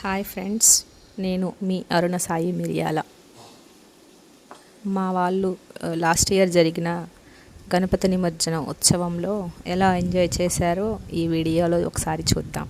Hi friends, నేను మీ అరుణ సాయి మిరియాల. మా వాళ్ళు లాస్ట్ ఇయర్ జరిగిన గణపతి నిమజ్జనం ఉత్సవంలో ఎలా ఎంజాయ్ చేశారో ఈ వీడియోలో ఒకసారి చూద్దాం.